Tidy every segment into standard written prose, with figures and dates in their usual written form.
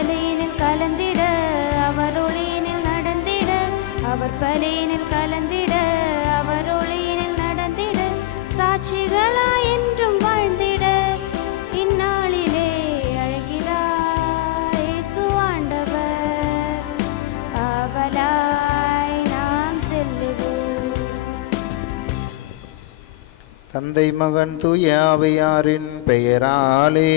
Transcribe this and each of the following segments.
பலியினில் கலந்திட, அவர் ஒளியினில் நடந்திட, அவர் பலியினில் கலந்திட, அவர் ஒளியினில் நடந்திட, சாட்சிகளாய் என்றும் வாழ்ந்திட, இந்நாளிலே அழைக்கிறார் இயேசு ஆண்டவர். அவலாய் நாம் செல்லுவோம். தந்தை மகன் தூய ஆவியாரின் பெயராலே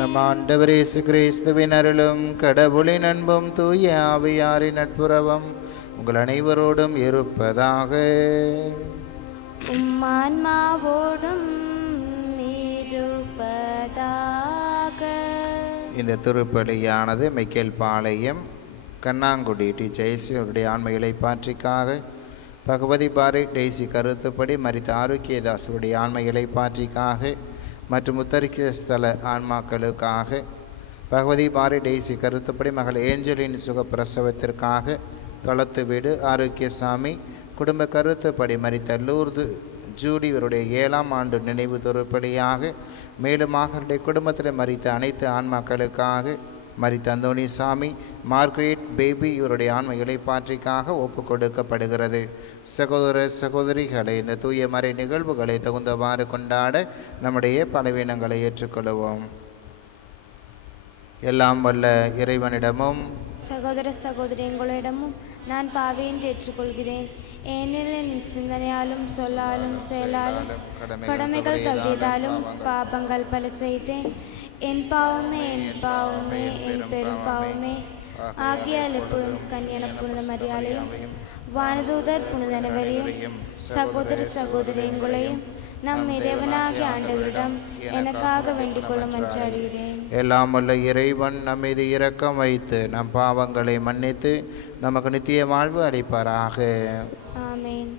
நம் ஆண்டவர் இயேசு கிறிஸ்துவின் அருளும் கடவுளின் அன்பும் தூய ஆவியாரின் நட்புறவும் உங்கள் அனைவரோடும் இருப்பதாக. ஆன்மாவோடும் இருப்பதாக. இந்த திருப்பலியானது மைக்கேல் பாளையம் கண்ணாங்குடி டி ஜெயஸ்ரீ ஆண்மைகளை பாற்றிக்காக, பகவதி பாரி டெய்சி கருத்துப்படி மரித்த ஆரோக்கியதாசுடைய ஆண்மைகளை பாற்றிக்காக மற்றும் உத்தரிக்க ஸ்தல ஆன்மாக்களுக்காக, பகவதி பாரி டெய்சி கருத்துப்படி மகள் ஏஞ்சலின் சுகப்பிரசவத்திற்காக, களத்து வீடு ஆரோக்கியசாமி குடும்ப கருத்துப்படி மரித்த லூர்து ஜூடி இவருடைய 7ஆம் ஆண்டு நினைவு திருப்பலியாக, மேலும் அவருடைய குடும்பத்தில் மரித்த அனைத்து ஆன்மாக்களுக்காக, மரித்த அந்தோணிசாமி மார்க்ரெட் பேபி இவருடைய ஆண்மைகளை பாற்றிக்காக ஒப்பு கொடுக்கப்படுகிறது. சகோதர சகோதரிகளை, இந்த தூய மறை நிகழ்வுகளை தகுந்தவாறு கொண்டாட நம்முடைய பலவீனங்களை ஏற்றுக்கொள்வோம். எல்லாம் வல்ல இறைவனிடமும் சகோதர சகோதரி எங்களிடமும் நான் பாவி என்று ஏற்றுக்கொள்கிறேன். ஏனெனில் என் சிந்தனையாலும் சொல்லாலும் செயலாலும் கடமைகள் தவறியதாலும் பாபங்கள் பல செய்தேன். என் பாவமே என் பாவமே என் பெரும் பாவமே. ஆகியால் எப்பொழுதும் கன்னியான புனித மரியாதையும் வானதூதர் புனிதனவரையும் சகோதர சகோதரி எங்களையும் நம் இறைவனாகிய ஆண்டவரிடம் எனக்காக வேண்டிக் கொள்ள மன்றாடுகிறேன். எல்லாம் வல்ல இறைவன் நம் மீது இரக்கம் வைத்து நம் பாவங்களை மன்னித்து நமக்கு நித்திய வாழ்வு அளிப்பாராக. ஆமென்.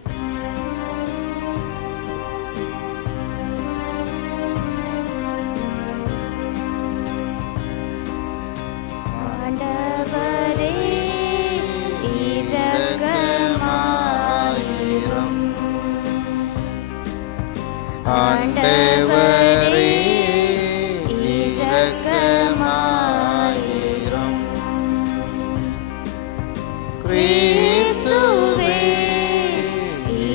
ஆண்டவரே இரக்கமாயிரும். ஆண்டவரே இரக்கமாயிரும். கிறிஸ்துவே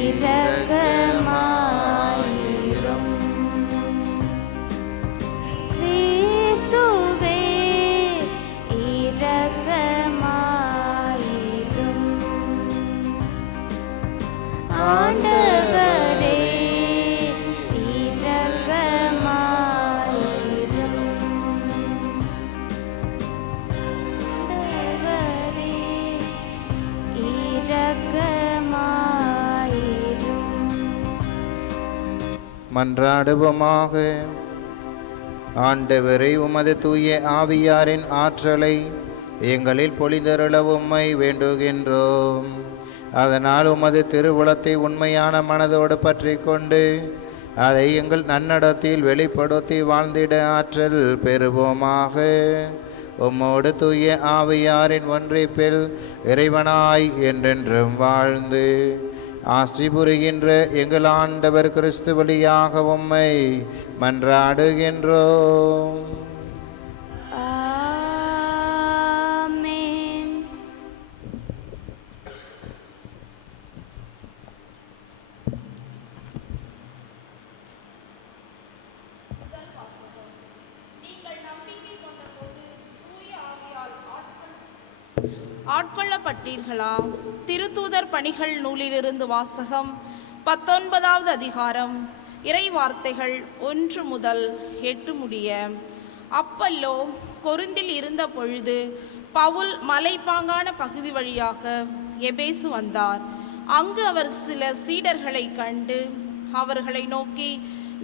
இரக்கமாயிரும். கிறிஸ்துவே இரக்கமாயிரும். ஆண்டவரே இரக்கமாயிரும். ஆண்டவரே இரக்கமாயிரும். மன்றாடுவோமாக. ஆண்டவரை உமது தூய ஆவியாரின் ஆற்றலை எங்களில் பொழிதருள உம்மை வேண்டுகின்றோம். அதனால் உமது திருவுளத்தை உண்மையான மனதோடு பற்றி கொண்டு அதை எங்கள் நன்னடத்தில் வெளிப்படுத்தி வாழ்ந்திட ஆற்றல் பெறுவோமாக. உம்மோடு தூய ஆவியாரின் ஒன்றிப்பில் இறைவனாய் என்றென்றும் வாழ்ந்து ஆட்சி புரிகின்ற எங்கள் ஆண்டவர் கிறிஸ்து வழியாக உம்மை மன்றாடுகின்றோம். ஆமென். ஆட்கொள்ளப்பட்டீர்களா? திருத்தூதர் பணிகள் நூலிலிருந்து வாசகம். 19வது அதிகாரம். இறை வார்த்தைகள் 1 முதல் 8 முடிய. அப்பல்லோ கொரிந்தில் இருந்த பொழுது பவுல் மலைப்பாங்கான பகுதி வழியாக எபேசு வந்தார். அங்கு அவர் சில சீடர்களை கண்டு அவர்களை நோக்கி,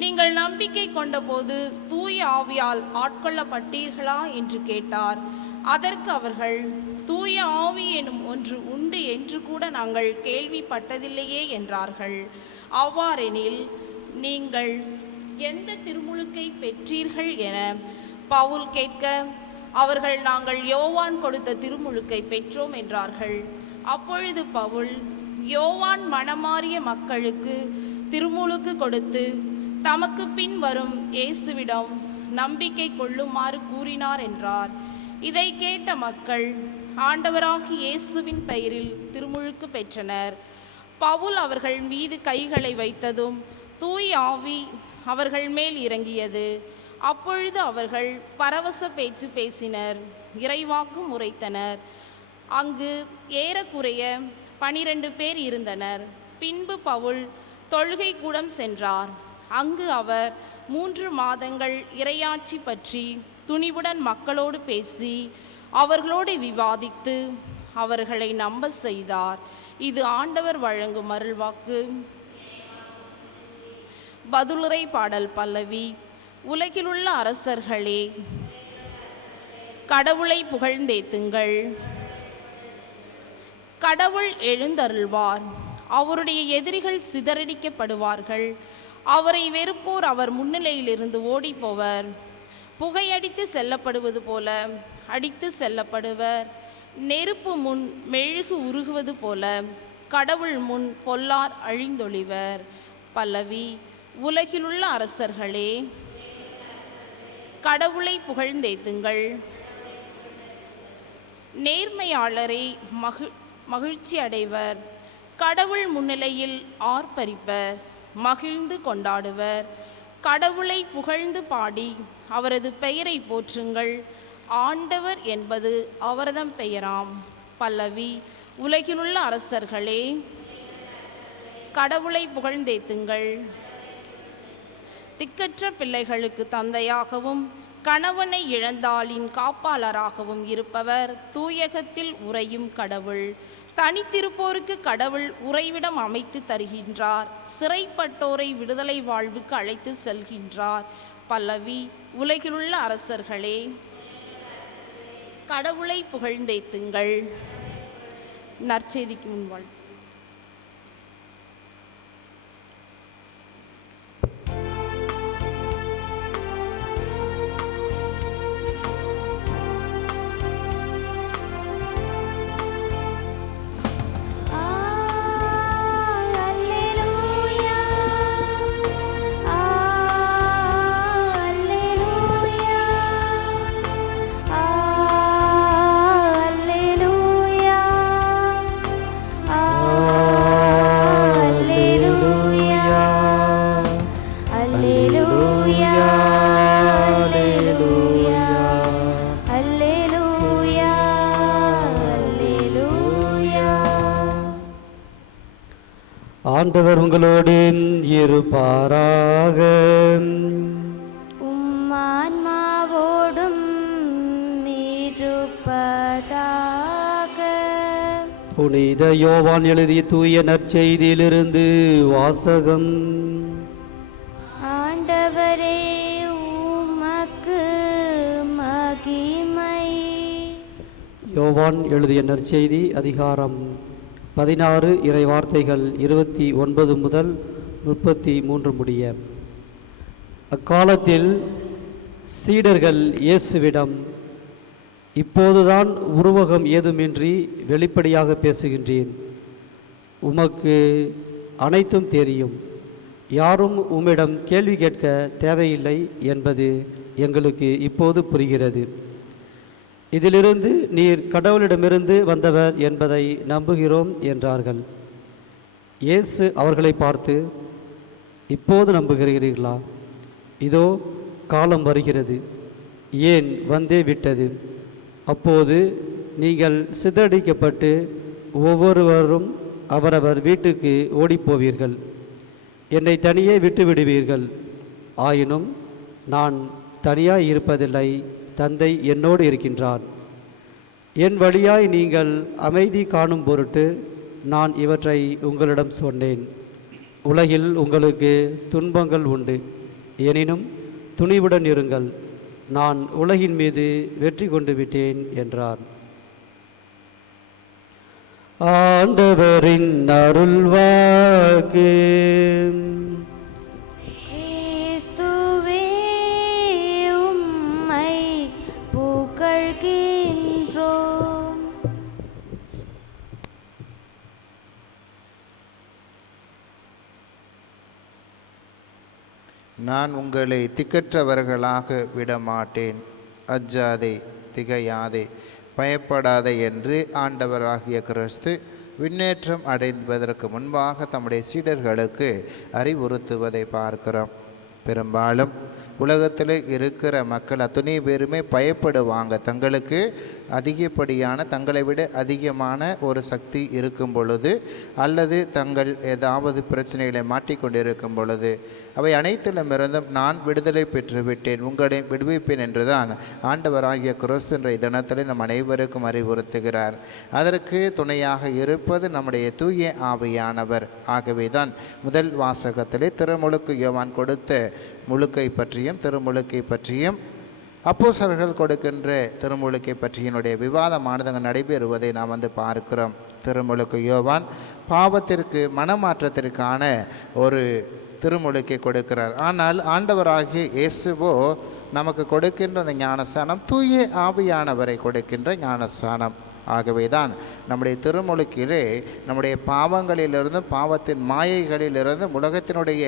நீங்கள் நம்பிக்கை கொண்டபோது தூய ஆவியால் ஆட்கொள்ளப்பட்டீர்களா என்று கேட்டார். அதற்கு அவர்கள், தூய ஆவி எனும் ஒன்று உண்டு என்று கூட நாங்கள் கேள்விப்பட்டதில்லையே என்றார்கள். அவ்வாறெனில் நீங்கள் எந்த திருமுழுக்கை பெற்றீர்கள் என பவுல் கேட்க, அவர்கள், நாங்கள் யோவான் கொடுத்த திருமுழுக்கை பெற்றோம் என்றார்கள். அப்பொழுது பவுல், யோவான் மனமாறிய மக்களுக்கு திருமுழுக்கு கொடுத்து தமக்கு பின் வரும் இயேசுவிடம் நம்பிக்கை கொள்ளுமாறு கூறினார் என்றார். இதை கேட்ட மக்கள் ஆண்டவராகிய இயேசுவின் பெயரில் திருமுழுக்கு பெற்றனர். பவுல் அவர்கள் மீது கைகளை வைத்ததும் தூய ஆவி அவர்கள் மேல் இறங்கியது. அப்பொழுது அவர்கள் பரவச பேச்சு பேசினர், இறைவாக்கு உரைத்தனர். அங்கு ஏறக்குறைய 12 பேர் இருந்தனர். பின்பு பவுல் தொழுகை கூடம் சென்றார். அங்கு அவர் 3 மாதங்கள் இறையாட்சி பற்றி துணிவுடன் மக்களோடு பேசி அவர்களோடு விவாதித்து அவர்களை நம்ப செய்தார். இது ஆண்டவர் வழங்கும் அருள்வாக்கு. பதிலுரை பாடல் பல்லவி. உலகிலுள்ள அரசர்களே, கடவுளை புகழ்ந்தேத்துங்கள். கடவுள் எழுந்தருள்வார், அவருடைய எதிரிகள் சிதறடிக்கப்படுவார்கள். அவரை வெறுப்போர் அவர் முன்னிலையிலிருந்து ஓடிப்போவர். புகையடித்து செல்லப்படுவது போல அடித்து செல்லப்படுவர். நெருப்பு முன் மெழுகு உருகுவது போல கடவுள் முன் பொல்லார் அழிந்தொழிவர். பல்லவி. உலகிலுள்ள அரசர்களே, கடவுளை புகழ்ந்தேத்துங்கள். நேர்மையாளரை மகிழ்ச்சி அடைவர். கடவுள் முன்னிலையில் ஆர்ப்பரிப்பர், மகிழ்ந்து கொண்டாடுவர். கடவுளை புகழ்ந்து பாடி அவரது பெயரை போற்றுங்கள். ஆண்டவர் என்பது அவரதம் பெயராம். பல்லவி. உலகிலுள்ள அரசர்களே, கடவுளை புகழ்ந்தேத்துங்கள். திக்கற்ற பிள்ளைகளுக்கு தந்தையாகவும் கணவனை இழந்தாளின் காப்பாளராகவும் இருப்பவர் தூயகத்தில் உறையும் கடவுள். தனித்திருப்போருக்கு கடவுள் உறைவிடம் அமைத்து தருகின்றார். சிறைப்பட்டோரை விடுதலை வாழ்வுக்கு அழைத்து செல்கின்றார். பல்லவி. உலகிலுள்ள அரசர்களே, கடவுளை புகழ்ந்தேத்துங்கள். நற்செய்திக்கு முன்வாழ். ஆண்டவர் உங்களோடு இருப்பாராக. உம்மான்மாவோடும் இருப்பதாக. புனித யோவான் எழுதிய தூய நற்செய்தியிலிருந்து வாசகம். ஆண்டவரே, உமக்கு மகிமை. யோவான் எழுதிய நற்செய்தி அதிகாரம் 16 இறை வார்த்தைகள் 29 முதல் 33 முடிய. அக்காலத்தில் சீடர்கள் இயேசுவிடம், இப்போதுதான் உருவகம் ஏதுமின்றி வெளிப்படையாக பேசுகின்றேன். உமக்கு அனைத்தும் தெரியும். யாரும் உம்மிடம் கேள்வி கேட்க தேவையில்லை என்பது எங்களுக்கு இப்போது புரிகிறது. இதிலிருந்து நீர் கடவுளிடமிருந்து வந்தவர் என்பதை நம்புகிறோம் என்றார்கள். இயேசு அவர்களை பார்த்து, இப்போது நம்புகிறீர்களா? இதோ காலம் வருகிறது, ஏன் வந்தே விட்டது. அப்போது நீங்கள் சிதறடிக்கப்பட்டு ஒவ்வொருவரும் அவரவர் வீட்டுக்கு ஓடிப்போவீர்கள். என்னை தனியே விட்டு விடுவீர்கள். ஆயினும் நான் தனியாய் இருப்பதில்லை, தந்தை என்னோடு இருக்கின்றார். என் வழியாய் நீங்கள் அமைதி காணும் பொருட்டு நான் இவற்றை உங்களிடம் சொன்னேன். உலகில் உங்களுக்கு துன்பங்கள் உண்டு, எனினும் துணிவுடன் இருங்கள், நான் உலகின் மீது வெற்றி கொண்டு விட்டேன் என்றார். ஆண்டவரின் அருள்வாக்கு. நான் உங்களை திக்கற்றவர்களாக விடமாட்டேன். அஞ்சாதே, திகையாதே, பயப்படாதே என்று ஆண்டவராகிய கிறிஸ்து விண்ணேற்றம் அடைவதற்கு முன்பாக தம்முடைய சீடர்களுக்கு அறிவுறுத்துவதை பார்க்கிறோம். பெரும்பாலும் உலகத்தில் இருக்கிற மக்கள் அத்தனை பேருமே பயப்படுவாங்க. தங்களுக்கு அதிகப்படியான, தங்களை விட அதிகமான ஒரு சக்தி இருக்கும் பொழுது, அல்லது தங்கள் ஏதாவது பிரச்சனைகளை மாட்டிக்கொண்டிருக்கும் பொழுது, அவை அனைத்திலுமிருந்தும் நான் விடுதலை பெற்று விட்டேன், உங்களை விடுவிப்பேன் என்றுதான் ஆண்டவராகிய கிறிஸ்து என்ற தினத்தில் நம் அனைவருக்கும் அறிவுறுத்துகிறார். அதற்கு துணையாக இருப்பது நம்முடைய தூய ஆவியானவர். ஆகவே தான் முதல் வாசகத்திலே திருமுழுக்கு யோவான் கொடுத்த முழுக்கை பற்றியும் திருமுழுக்கை பற்றியும் அப்போஸ்தலர்கள் கொடுக்கின்ற திருமுழுக்கை பற்றியினுடைய விவாதமானது நடைபெறுவதை நாம் பார்க்கிறோம். திருமுழுக்கு யோவான் பாவத்திற்கு மனமாற்றத்திற்கான ஒரு திருமுழுக்கை கொடுக்கிறார். ஆனால் ஆண்டவராகிய இயேசுவோ நமக்கு கொடுக்கின்ற அந்த ஞானஸ்தானம் தூய ஆவியானவரை கொடுக்கின்ற ஞானஸ்தானம். ஆகவே தான் நம்முடைய திருமுழுக்கிலே நம்முடைய பாவங்களிலிருந்தும், பாவத்தின் மாயைகளிலிருந்தும், உலகத்தினுடைய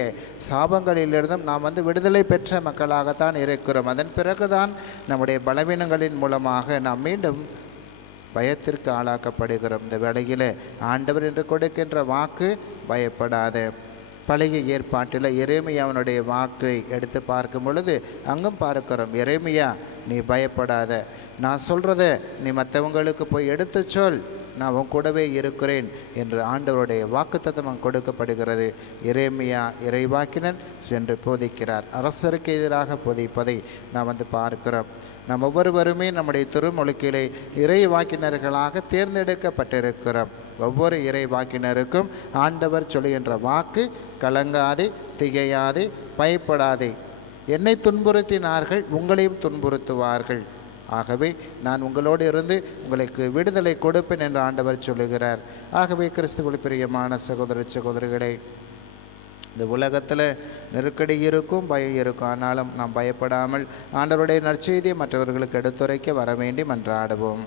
சாபங்களிலிருந்தும் நாம் விடுதலை பெற்ற மக்களாகத்தான் இருக்கிறோம். அதன் பிறகுதான் நம்முடைய பலவீனங்களின் மூலமாக நாம் மீண்டும் பயத்திற்கு ஆளாக்கப்படுகிறோம். இந்த வேளையில் ஆண்டவர் என்று கொடுக்கின்ற வாக்கு பயப்படாத. பழைய ஏற்பாட்டில் எரேமியாவினுடைய வாக்கை எடுத்து பார்க்கும் பொழுது அங்கும் பார்க்கிறோம், எரேமியா நீ பயப்படாத, நான் சொல்கிறத நீ மற்றவங்களுக்கு போய் எடுத்து சொல், நான் உன் கூடவே இருக்கிறேன் என்று ஆண்டவருடைய வாக்குத்தத்தம் கொடுக்கப்படுகிறது. எரேமியா இறைவாக்கினன் சென்று போதிக்கிறார். அரசருக்கு எதிராக போதிப்பதை நாம் பார்க்கிறோம். நாம் ஒவ்வொருவருமே நம்முடைய திருமுழுக்கிலே இறைவாக்கினர்களாக தேர்ந்தெடுக்கப்பட்டிருக்கிறோம். ஒவ்வொரு இறைவாக்கினருக்கும் ஆண்டவர் சொல்லுகின்ற வாக்கு கலங்காதே, திகையாதே, பயப்படாதே, என்னை துன்புறுத்தினார்கள் உங்களையும் துன்புறுத்துவார்கள், ஆகவே நான் உங்களோடு இருந்து உங்களுக்கு விடுதலை கொடுப்பேன் என்று ஆண்டவர் சொல்லுகிறார். ஆகவே கிறிஸ்துவுக்குள் பிரியமான சகோதர சகோதரிகளே, இந்த உலகத்தில் நெருக்கடி இருக்கும், பயம் இருக்கும். ஆனாலும் நாம் பயப்படாமல் ஆண்டவருடைய நற்செய்தியை மற்றவர்களுக்கு எடுத்துரைக்க வர வேண்டி மன்றாடுவோம்.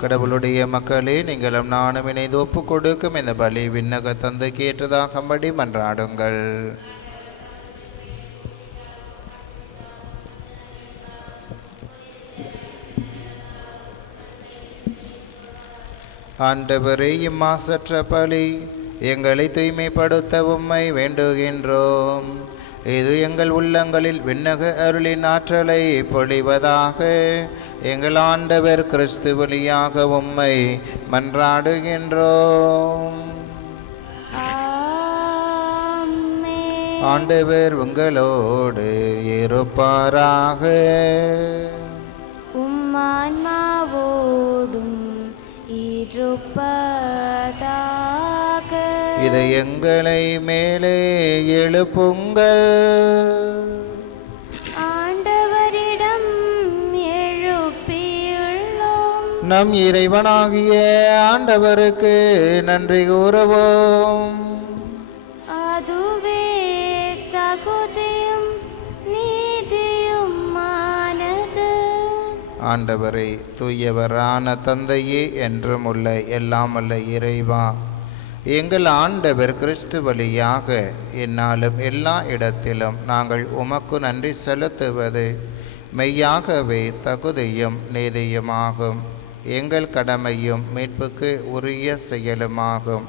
கடவுளுடைய மக்களே, நீங்களும் நானும் இணைந்து ஒப்பு கொடுக்கும் இந்த பலி விண்ணக தந்தைக்கு ஏற்றதாகும்படி மன்றாடுங்கள். ஆண்டவரே, இம்மாசற்ற பலி எங்களை தூய்மைப்படுத்த உம்மை வேண்டுகின்றோம். இது எங்கள் உள்ளங்களில் விண்ணக அருளின் ஆற்றலை பொழிவதாக. எங்கள் ஆண்டவர் கிறிஸ்து வழியாக உம்மை மன்றாடுகின்றோம். ஆமென். ஆண்டவர் உங்களோடு இருப்பாராக. உம்மான்மாவோடும் இருப்பதாக. இதை எங்களை மேலே எழுப்புங்கள். ஆண்டவரிடம் எழுப்பியுள்ளோம். நம் இறைவனாகிய ஆண்டவருக்கு நன்றி கூறுவோம். அதுவே தகுதியும் நீதியுமானது. ஆண்டவரே, தூயவரான தந்தையே, என்றும் உள்ள எல்லாம் வல்ல இறைவா, எங்கள் ஆண்டவர் கிறிஸ்து வழியாக என்னாலும் எல்லா இடத்திலும் நாங்கள் உமக்கு நன்றி செலுத்துவது மெய்யாகவே தகுதியும் நீதியுமாகும். எங்கள் கடமையும் மீட்புக்கு உரிய செயலுமாகும்.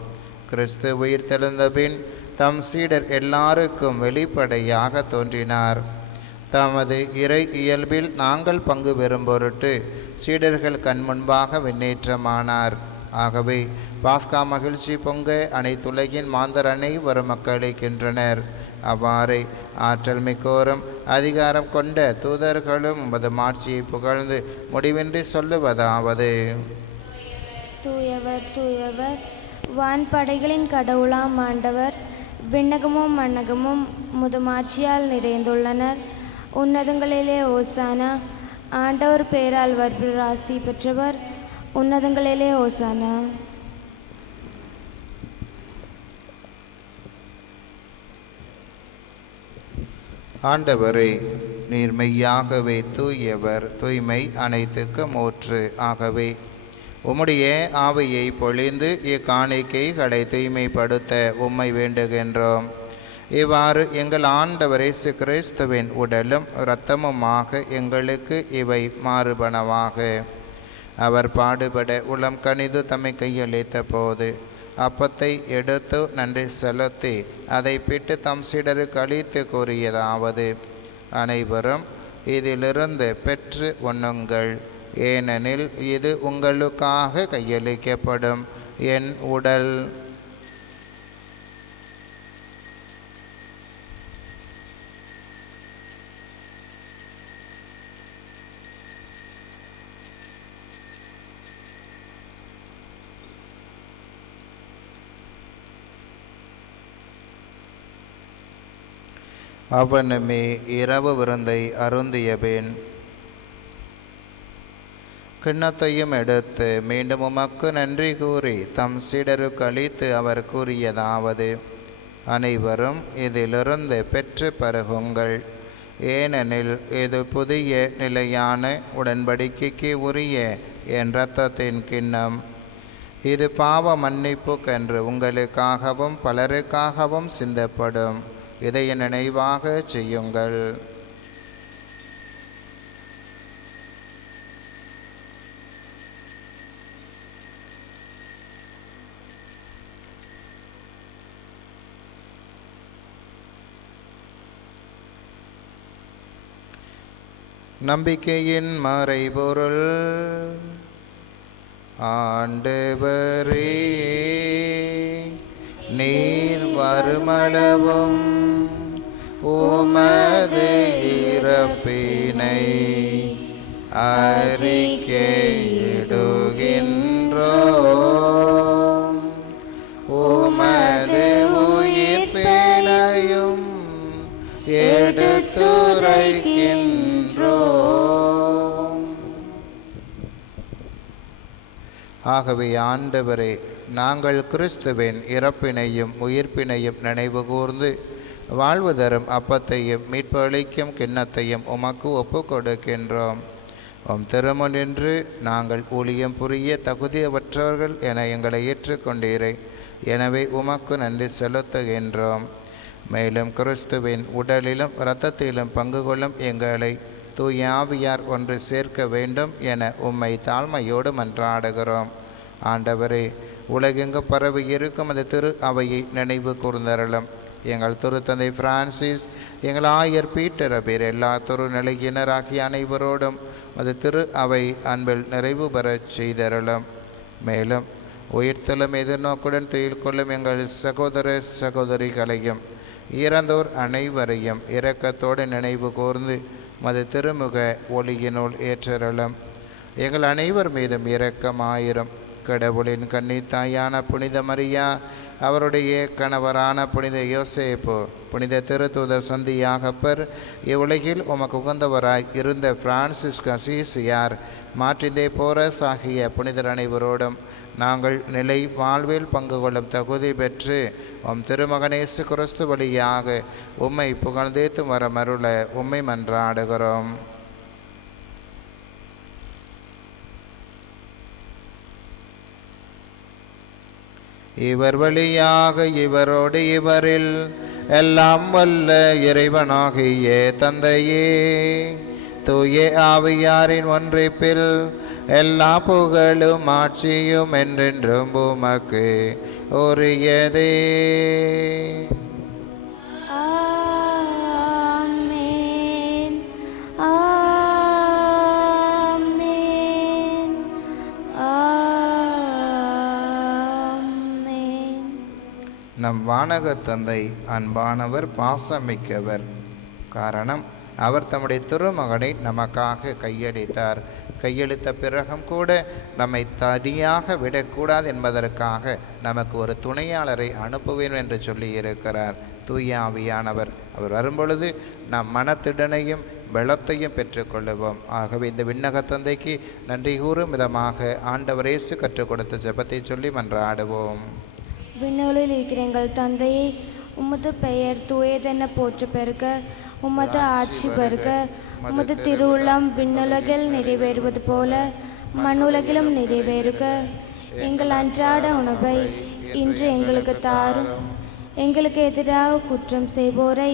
கிறிஸ்து உயிர்த்தெழுந்த பின் தம் சீடர் எல்லாருக்கும் வெளிப்படையாக தோன்றினார். தமது இறை இயல்பில் நாங்கள் பங்கு பெறும் பொருட்டு சீடர்கள் கண் முன்பாக விண்ணேற்றமானார். ஆகவே பாஸ்கா மகிழ்ச்சி பொங்க அனைத்துலகின் மாந்தர் அனைவரும் மக்களிக்கின்றனர். அவ்வாறே ஆற்றல் மிக்கோரும் அதிகாரம் கொண்ட தூதர்களும் உமது மாட்சியை புகழ்ந்து முடிவின்றி சொல்லுவதாவது: தூயவர் தூயவர், வான்படைகளின் கடவுளாம் ஆண்டவர், விண்ணகமும் மண்ணகமும் முதுமாட்சியால் நிறைந்துள்ளனர். உன்னதங்களிலே ஓசானா. ஆண்டவர் பேரால் வருபவர் ஆசி பெற்றவர். உன்னதங்களிலே ஓசானா. ஆண்டவரே, நீர் மெய்யாகவே தூயவர், தூய்மை அனைத்துக்கும் ஊற்று. ஆகவே உம்முடைய ஆவியை பொழிந்து இக்காணிக்கைகளை தூய்மைப்படுத்த உம்மை வேண்டுகின்றோம். இவ்வாறு எங்கள் ஆண்டவர் இயேசு கிறிஸ்துவின் உடலும் இரத்தமுமாக எங்களுக்கு இவை மாறுபனவாக. அவர் பாடுபட உளம் கனிது தம்மை கையளித்த போது அப்பத்தை எடுத்து நன்றி செலுத்தி அதை பிட்டு தம் சீடருக்கு அளித்து கூறியதாவது: அனைவரும் இதிலிருந்து பெற்று உண்ணுங்கள், ஏனெனில் இது உங்களுக்காக கையளிக்கப்படும் என் உடல். அவனுமே இரவு விருந்தை அருந்தியபின் கிண்ணத்தையும் எடுத்து மீண்டும் உமக்கு நன்றி கூறி தம் சீடருக்கு அளித்து அவர் கூறியதாவது: அனைவரும் இதிலிருந்து பெற்று பருகுங்கள், ஏனெனில் இது புதிய நிலையான உடன்படிக்கைக்கு உரிய என் இரத்தத்தின் கிண்ணம். இது பாவ மன்னிப்புக்கென்று உங்களுக்காகவும் பலருக்காகவும் சிந்தப்படும். இதை நினைவாக செய்யுங்கள். நம்பிக்கையின் மறைபொருள். ஆண்டவரே, நீர் வருமளவும் உமது இறப்பினை அறிக்கையிடுகின்றோம், உமது உயிர்ப்பினையும் எடுத்துரைக்கின்றோம். ஆகவே ஆண்டவரே, நாங்கள் கிறிஸ்துவின் இறப்பினையும் உயிர்ப்பினையும் நினைவு கூர்ந்து வாழ்வு தரும் அப்பத்தையும் மீட்பு அளிக்கும் கிண்ணத்தையும் உமக்கு ஒப்பு கொடுக்கின்றோம். உம் திருமுன் நின்று நாங்கள் ஊழியம் புரிய தகுதியற்றவர்கள் என எங்களை ஏற்றுக்கொண்டீரே. எனவே உமக்கு நன்றி செலுத்துகின்றோம். மேலும் கிறிஸ்துவின் உடலிலும் இரத்தத்திலும் பங்கு கொள்ளும் எங்களை தூய ஆவியார் ஒன்று சேர்க்க வேண்டும் என உம்மை தாழ்மையோடு மன்றாடுகிறோம். ஆண்டவரே, உலகெங்கு பரவி இருக்கும் அந்த திரு அவையை நினைவு கூர்ந்தருளும். எங்கள் திருத்தந்தை பிரான்சிஸ், எங்கள் ஆயர் பீட்டர் அபீர், எல்லா திருநிலையினராகிய அனைவரோடும் அது திரு அவை அன்பில் நிறைவு பெறச் செய்தருளும். மேலும் உயிர்த்தலும் எதிர்நோக்குடன் துயில் கொள்ளும் எங்கள் சகோதர சகோதரிகளையும் இறந்தோர் அனைவரையும் இரக்கத்தோடு நினைவு கூர்ந்து மது திருமுக ஒளியினுள் ஏற்றருளும். எங்கள் அனைவர் மீதும் இரக்கமாயிரும். கடவுளின் கன்னித்தாயான புனித மரியா, அவருடைய கணவரான புனித யோசேப்பு, புனித திருத்தூதர் சந்தியாகப்பர், இவ்வுலகில் உமக்கு உகந்தவராய் இருந்த பிரான்சிஸ் அசீசியார், மாற்றிந்தே போரஸ் ஆகிய புனிதர் அனைவரோடும் நாங்கள் நிலை வாழ்வில் பங்கு கொள்ளும் தகுதி பெற்று உம் திருமகனேசு கிறிஸ்து வழியாக உம்மை புகழ்ந்தேத்து வரமருள உம்மை மன்றாடுகிறோம். இவர் வழியாக இவரோடு இவரில் எல்லாம் வல்ல இறைவனாகிய தந்தையே, தூய ஆவியாரின் ஒன்றிப்பில் எல்லா புகழும் ஆட்சியும் என்றென்றும் உமக்கு உரியதே. ஆமென். ஆமென். ஆமென். நம் வானக தந்தை அன்பானவர், பாசமிக்கவர். காரணம், அவர் தம்முடைய திருமகனை நமக்காக கையளித்தார். கையெழுத்த பிறகும் கூட நம்மை தனியாக விடக்கூடாது என்பதற்காக நமக்கு ஒரு துணையாளரை அனுப்புவேன் என்று சொல்லி இருக்கிறார் தூய ஆவியானவர். அவர் வரும்பொழுது நாம் மனத்திடனையும் பலத்தையும் பெற்றுக்கொள்ளுவோம். ஆகவே இந்த விண்ணக தந்தைக்கு நன்றி கூறும் விதமாக ஆண்டவர் இயேசு கற்றுக் கொடுத்த ஜெபத்தை சொல்லி மன்றாடுவோம். விண்ணுலகில் இருக்கிற எங்கள் தந்தையே, உமது பெயர் தூயதென போற்ற பெருக, உமது ஆட்சி பெருக, உமது திருவுள்ளம் விண்ணுலகில் நிறைவேறுவது போல மண்ணுலகிலும் நிறைவேறுக. எங்கள் அன்றாட உணவை இன்று எங்களுக்கு தாரும். எங்களுக்கு எதிராக குற்றம் செய்வோரை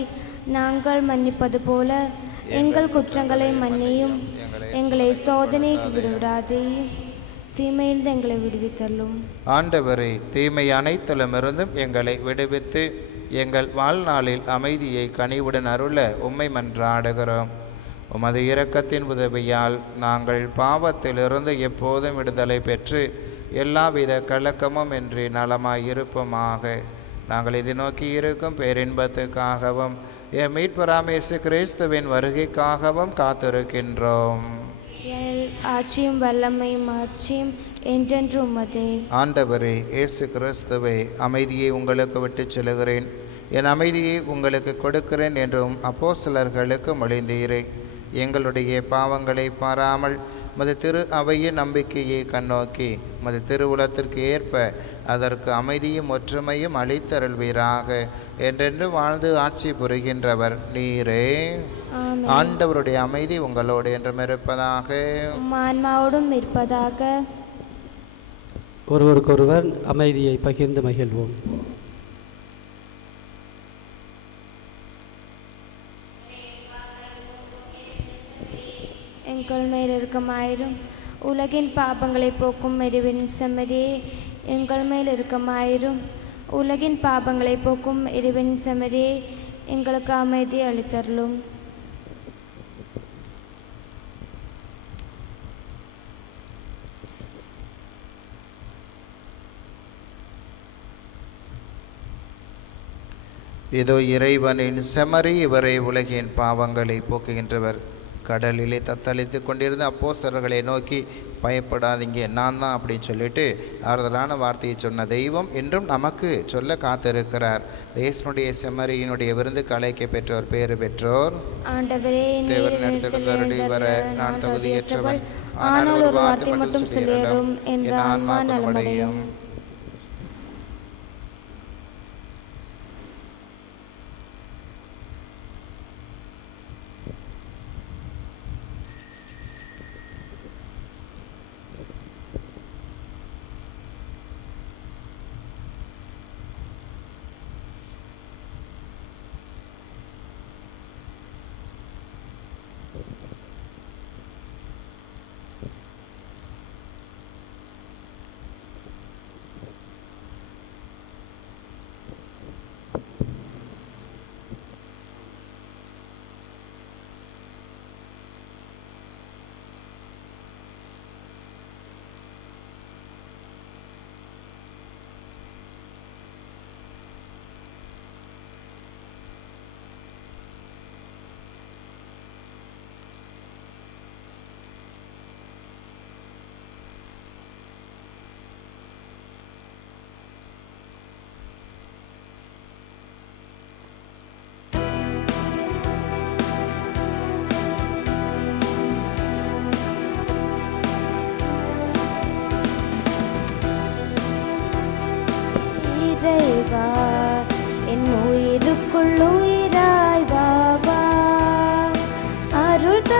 நாங்கள் மன்னிப்பது போல எங்கள் குற்றங்களை மன்னியும். எங்களை சோதனைக்கு விடுவிடாதேயும், தீமையிலிருந்து எங்களை விடுவித்தள்ளும். ஆண்டவரே, தீமை அனைத்திலுமிருந்தும் எங்களை விடுவித்து எங்கள் வாழ்நாளில் அமைதியை கனிவுடன் அருள உம்மை மன்றாடுகிறோம். உமது இரக்கத்தின் உதவியால் நாங்கள் பாவத்திலிருந்து எப்போதும் விடுதலை பெற்று எல்லாவித கலக்கமும் இன்றி நலமாயிருப்போமாக. நாங்கள் இதை நோக்கி இருக்கும் பேரின்பத்துக்காகவும் என் மீட்பராம் இயேசு கிறிஸ்துவின் வருகைக்காகவும் காத்திருக்கின்றோம். ஆட்சியும் வல்லமையும் ஆட்சியும் என்றென்று உமதே. ஆண்டவரே இயேசு கிறிஸ்துவே, அமைதியை உங்களுக்கு விட்டுச் செல்கிறேன், என் அமைதியை உங்களுக்கு கொடுக்கிறேன் என்றும் அப்போஸ்தலர்களுக்கு மொழிந்தீரே. எங்களுடைய பாவங்களை பாராமல் மது திரு அவையின் நம்பிக்கையை கண்ணோக்கி மது திருவுலத்திற்கு ஏற்ப அதற்கு அமைதியும் ஒற்றுமையும் அளித்தருள்வீராக. என்றென்று வாழ்ந்து ஆட்சி புரிகின்றவர் நீரே. ஆண்டவருடைய அமைதி உங்களோடு என்றும் இருப்பதாக. ஆன்மாவோடும் இருப்பதாக. ஒருவருக்கொருவர் அமைதியை பகிர்ந்து மகிழ்வோம். எங்கள் மேல் இரக்கமாயிரும். உலகின் பாபங்களை போக்கும் இறைவன் செம்மறியே, எங்கள் மேல் இரக்கமாயிரும். உலகின் பாபங்களை போக்கும் இறைவன் செம்மறியே, எங்களுக்கு அமைதி அளித்தருளும். இதோ இறைவனின் செமறி, இவரை உலகின் பாவங்களை போக்குகின்றவர். கடலிலே தத்தளித்து கொண்டிருந்த அப்போஸ்தலர்களை நோக்கி, பயப்படாதீங்க, நான் தான் அப்படின்னு சொல்லிட்டு ஆறுதலான வார்த்தையை சொன்ன தெய்வம் இன்றும் நமக்கு சொல்ல காத்திருக்கிறார். தேசனுடைய செம்மறியினுடைய விருந்துக்கு அழைக்க பெற்றோர், பேறு பெற்றோர். ஆண்டவரே, தேவனிடத்தில் வர நான் தகுதியற்றவன், ஆனால் ஒரு வார்த்தை மட்டும் சொல்லிடும், என் ஆன்மா நலமடையும்.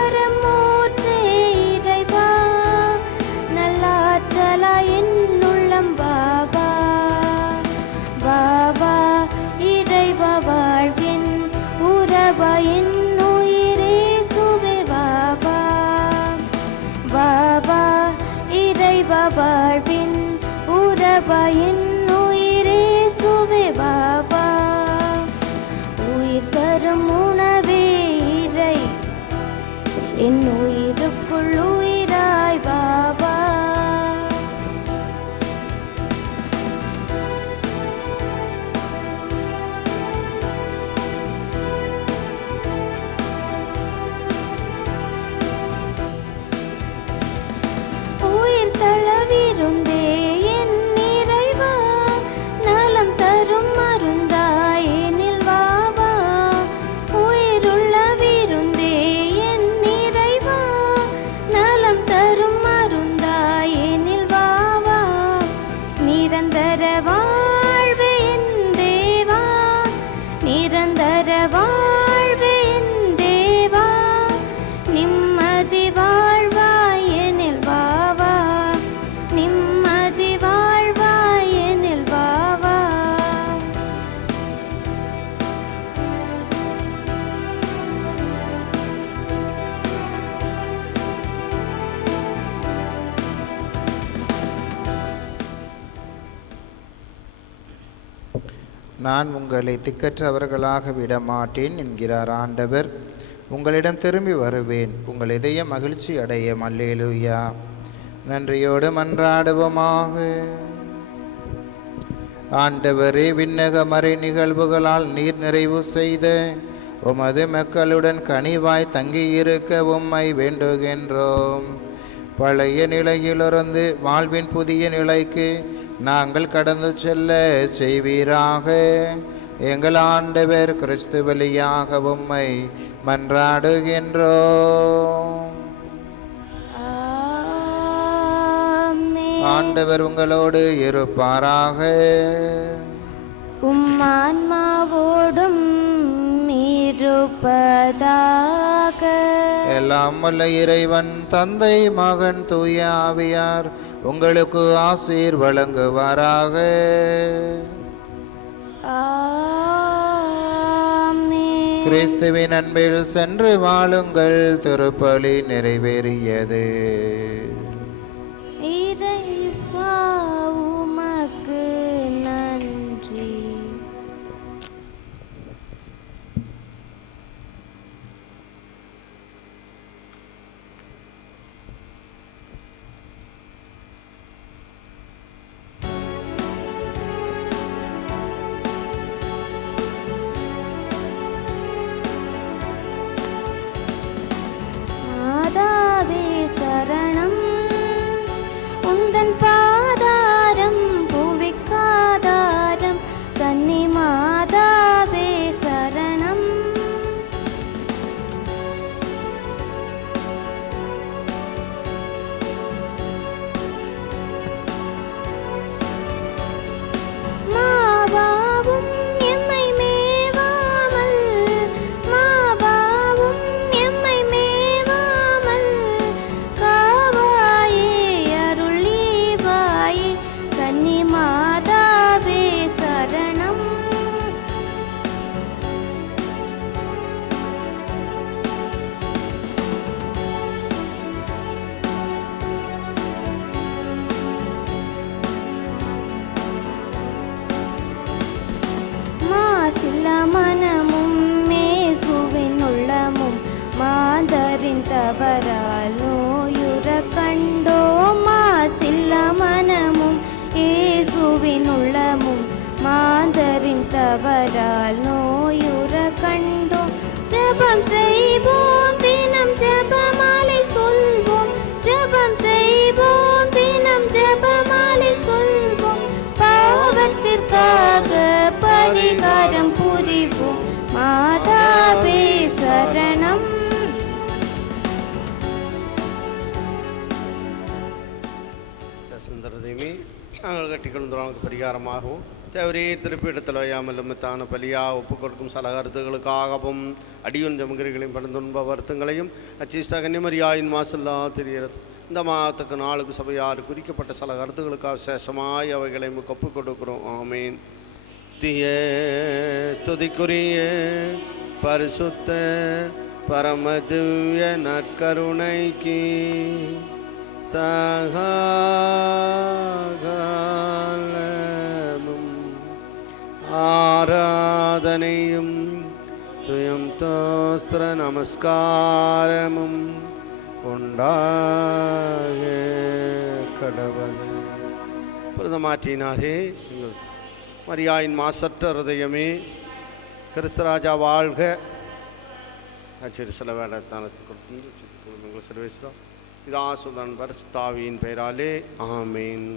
வரமூற்றே இறைவா, நல்லாற்றலா என்னுள்ளம் வாவா. வாவா இறைவா, வாழ்வின் உறவா என் உயிரேசுவே வாவா. வாவா இறைவா, வாழ்வின் உறவா என் உயிரேசுவே வாவா. உயிர் தரும் உணவே இறை, என் உயிருக்குள் உயிராய் வாவா. உயிர் தளவிருந்தே என் இறைவா, நலம் தரும் மருந்தாய் எனில் வாவா. உயிருள்ள விருந்தே என் இறைவா, நலம் தரும் மருந்தாய் எனில் வாவா. நிரந்தர வாழ்வே என் தேவா, நிரந்தர வாழ்வே என் தேவா. நிம்மதி வாழ்வாய் எனில் வாவா, நிம்மதி வாழ்வாய் எனில் வாவா. நான் உங்களை திக்கற்றவர்களாக விடமாட்டேன் என்கிறார் ஆண்டவர். உங்களிடம் திரும்பி வருவேன், உங்கள் இதயம் மகிழ்ச்சி அடையும். அல்லேலூயா. நன்றியோடு மன்றாடுவோமாக. ஆண்டவரே, விண்ணக மறை நிகழ்வுகளால் நீர் நிறைவு செய்த உமது மக்களுடன் கனிவாய் தங்கியிருக்க உம்மை வேண்டுகின்றோம். பழைய நிலையிலிருந்து வாழ்வின் புதிய நிலைக்கு நாங்கள் கடந்து செல்ல செய்வீராக. எங்கள் ஆண்டவர் கிறிஸ்து வழியாக உம்மை மன்றாடுகின்றோம். ஆமென். ஆண்டவர் உங்களோடு இருப்பாராக. உம் ஆன்மாவோடும் இருப்பதாக. எல்லாம் வல்ல இறைவன் தந்தை, மகன், தூய ஆவியார் உங்களுக்கு ஆசீர் வழங்குவாராக. ஆமென். கிறிஸ்துவின் அன்பில் சென்று வாழுங்கள். திருப்பலி நிறைவேறியது. இறைவா, உமக்கு நன்றி. மாதாவே சரணம், உந்தன் பாதாரம் புவிக்காதாரம். கன்னி மாதாவே சரணம். மாவாவும் எம்மை மேவாமல், மாவாவும் எம்மை மேவாமல். காவாயே அருளீவாயே, கன்னி மாதாவே சரணம். மாசில்ல மனமும் மேசுவின் உள்ளமும், மாந்தரின் தவறால் நோயுற கண்டோ. மாசில்ல மனமும் ஏசுவின் உள்ளமும், மாந்தரின் தவறால் நோயுற கண்டோ. ஜெபம் செய்வோம் தினம் ஜெபமாலை சொல்வோம், ஜெபம் செய்வோம் தினம் ஜெபமாலை சொல்வோம். பாவத்திற்காக பரிகாரம் புரிவோம், மாதாவே சரணம். சுந்தரதேவி, நாங்கள் கட்டிக்கொண்டு நமக்கு பரிகாரமாகவும் தேவரே திருப்பிடத்தில் வையாமலும் தான பலியாக ஒப்புக் கொடுக்கும் சில கருத்துகளுக்காகவும் அடியுன் ஜமகிரிகளையும் பரந்துன்ப வருத்தங்களையும் அச்சிஸ்தகன்னிமரியாயின் மாசல்லா தெரிகிறது இந்த மாதத்துக்கு நாளுக்கு சபையார் குறிக்கப்பட்ட சில கருத்துகளுக்காக விசேஷமாய் அவைகளை ஒப்புக் கொடுக்கிறோம். ஆமீன். திய ஸ்துதிக்குரிய பரிசுத்த பரமதிவ்ய நற்கருணைக்கு சகாலமும் ஆராதனையும் துயம் தோஸ்திர நமஸ்காரமும் உண்டாக கடவுளே. பிரதமாற்றினாரே மரியாயின் மாசற்ற ஹிருதயமே கிறிஸ்தராஜா வாழ்க. சரி சில வேடத்தானத்துக்கு கொடுத்து சிறுவேசுகிறோம். இதாசுதன் பரிசுத்தாவியின் பெயராலே ஆமீன்.